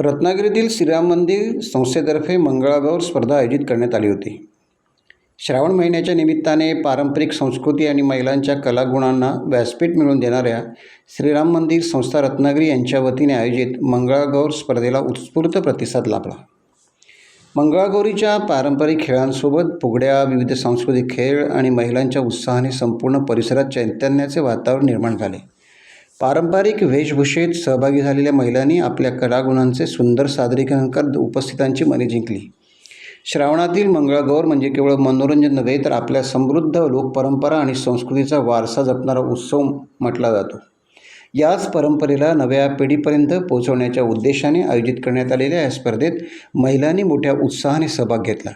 रत्नागिरीतील श्रीराम मंदिर संस्थेतर्फे मंगळागौर स्पर्धा आयोजित करण्यात आली होती. श्रावण महिन्याच्या निमित्ताने पारंपरिक संस्कृती आणि महिलांच्या कलागुणांना व्यासपीठ मिळवून देणाऱ्या श्रीराम मंदिर संस्था रत्नागिरी यांच्या वतीने आयोजित मंगळागौर स्पर्धेला उत्स्फूर्त प्रतिसाद लाभला. मंगळागौरीच्या पारंपरिक खेळांसोबत फुगड्या, विविध सांस्कृतिक खेळ आणि महिलांच्या उत्साहाने संपूर्ण परिसरात चैतन्याचे वातावरण निर्माण झाले. पारंपरिक वेशभूषेत सहभागी झालेल्या महिलांनी आपल्या कलागुणांचे सुंदर सादरीकरण करत उपस्थितांची मने जिंकली. श्रावणातील मंगळागौर म्हणजे केवळ मनोरंजन नव्हे, तर आपल्या समृद्ध लोकपरंपरा आणि संस्कृतीचा वारसा जपणारा उत्सव म्हटला जातो. याच परंपरेला नव्या पिढीपर्यंत पोहोचवण्याच्या उद्देशाने आयोजित करण्यात आलेल्या या स्पर्धेत महिलांनी मोठ्या उत्साहाने सहभाग घेतला.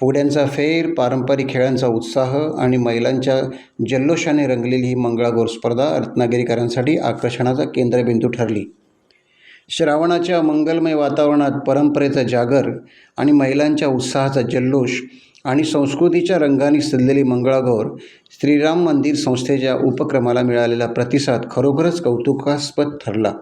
फुगड्यांचा फेर, पारंपरिक खेळांचा उत्साह आणि महिलांच्या जल्लोषाने रंगलेली ही मंगळागौर स्पर्धा रत्नागिरीकरांसाठी आकर्षणाचा केंद्रबिंदू ठरली. श्रावणाच्या मंगलमय वातावरणात परंपरेचा जागर आणि महिलांच्या उत्साहाचा जल्लोष आणि संस्कृतीच्या रंगाने सजलेली मंगळागौर श्रीराम मंदिर संस्थेच्या उपक्रमाला मिळालेला प्रतिसाद खरोखरच कौतुकास्पद ठरला.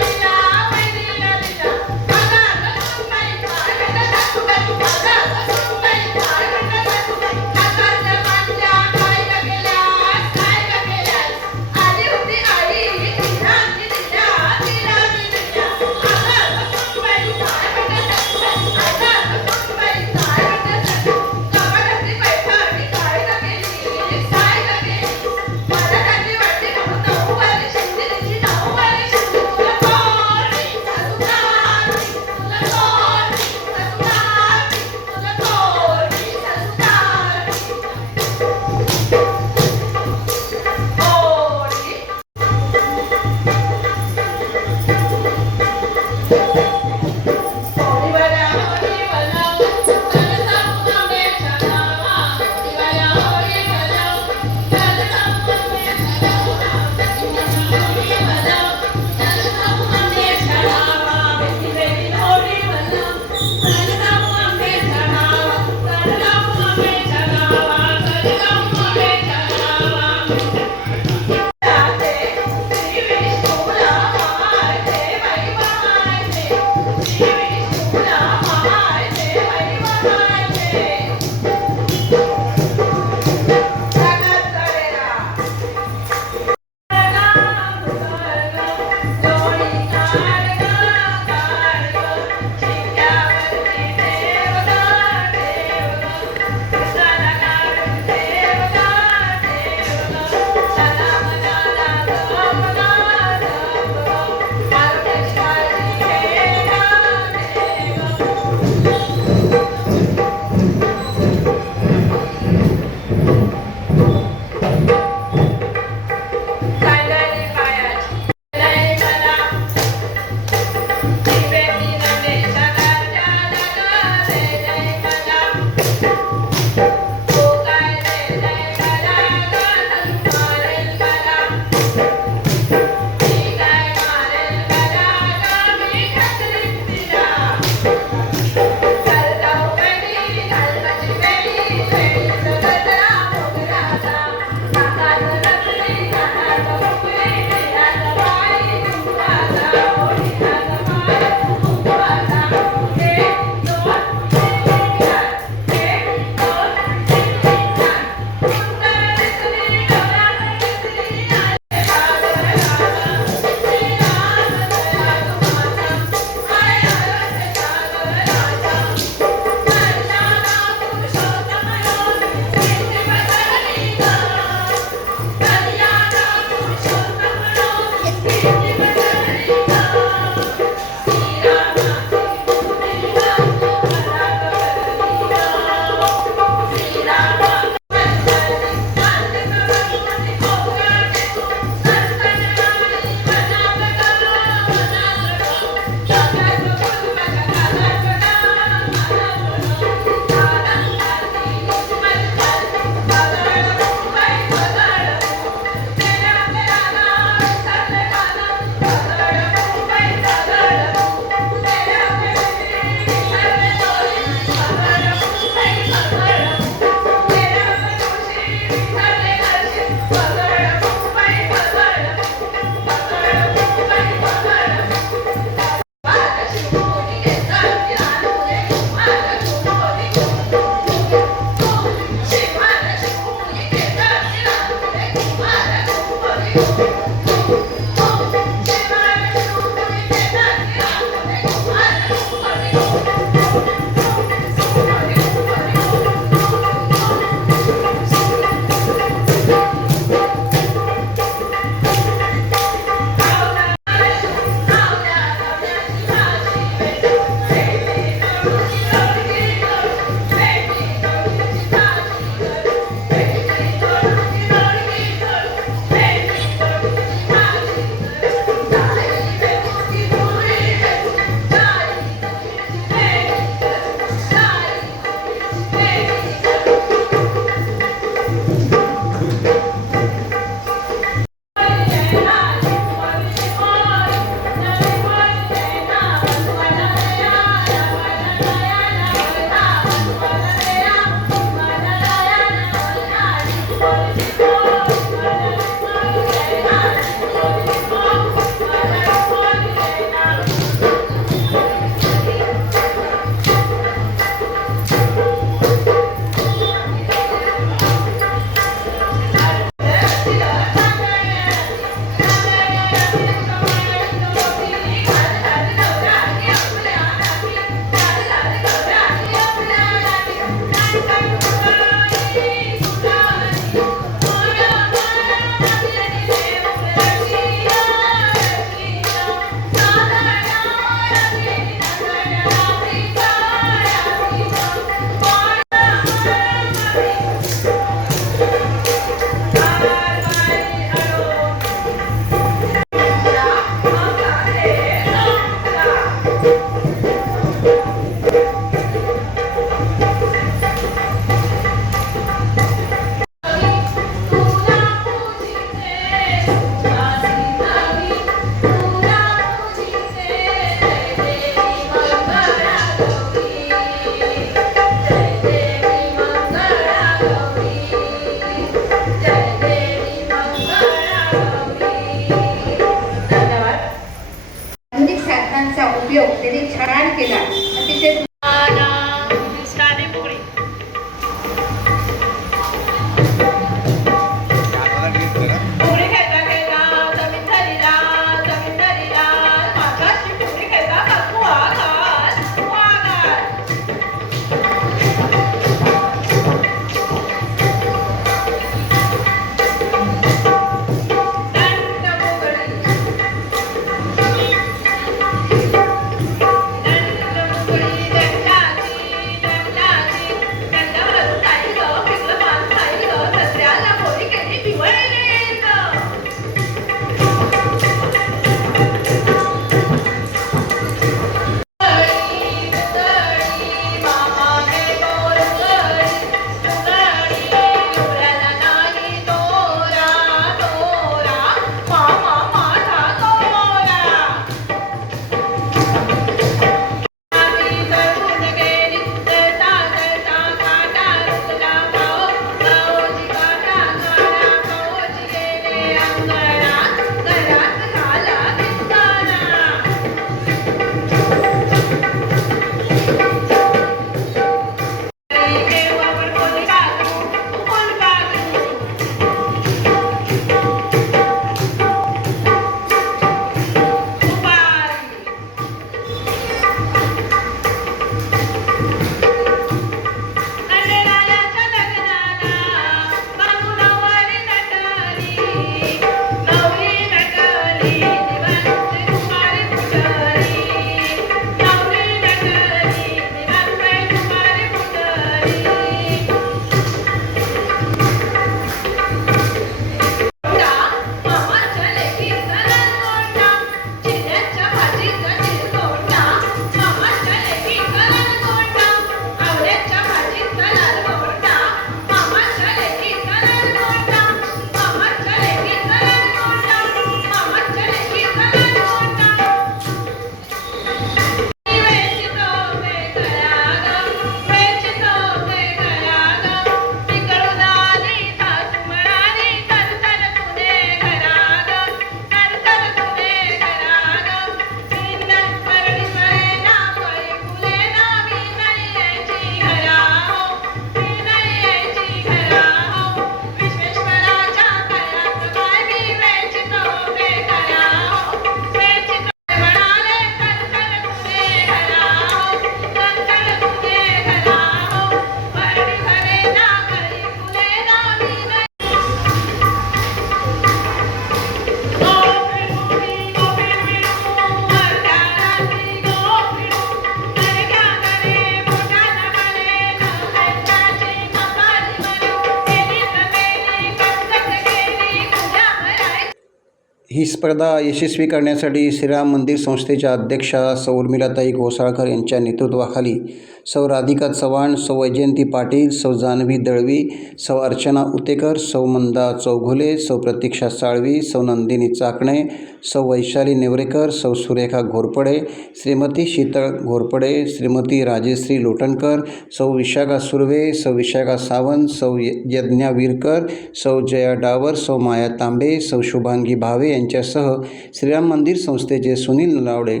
ही स्पर्धा यशस्वी करण्यासाठी श्रीराम मंदिर संस्थेच्या अध्यक्षा सौ उर्मिलाताई घोसाळकर यांच्या नेतृत्वाखाली सौ राधिका चव्हाण, सौ वैजयंती पाटील, सौ जान्हवी दळवी, सौ अर्चना उतेकर, सौ मंदा चौघुले, सौ प्रतीक्षा साळवी, सौ नंदिनी चाकणे, सौ वैशाली नेवरेकर, सौ सुरेखा घोरपडे, श्रीमती शीतळ घोरपडे, श्रीमती राजेश्री लोटणकर, सौ विशाखा सुर्वे, सौ विशाखा सावंत, सौ यज्ञा विरकर, सौ जया डावर, सौ माया तांबे, सौ शुभांगी भावे यांच्यासह श्रीराम मंदिर संस्थेचे सुनील नलावडे,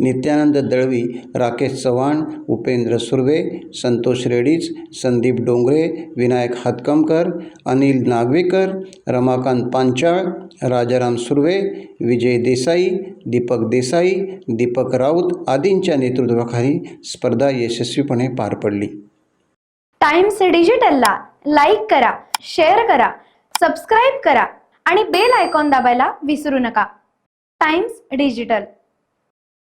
नित्यानंद दळवी, राकेश चव्हाण, उपेंद्र सुर्वे, संतोष रेडीज, संदीप डोंगरे, विनायक हातकमकर, अनिल नागवेकर, रमाकांत पांचाळ, राजाराम सुर्वे, विजय देसाई, दीपक देसाई, दीपक राऊत आदींच्या नेतृत्वाखाली स्पर्धा यशस्वीपणे पार पडली. टाइम्स डिजिटलला लाईक करा, शेअर करा, सबस्क्राईब करा आणि बेल आयकॉन दाबायला विसरू नका. Times digital.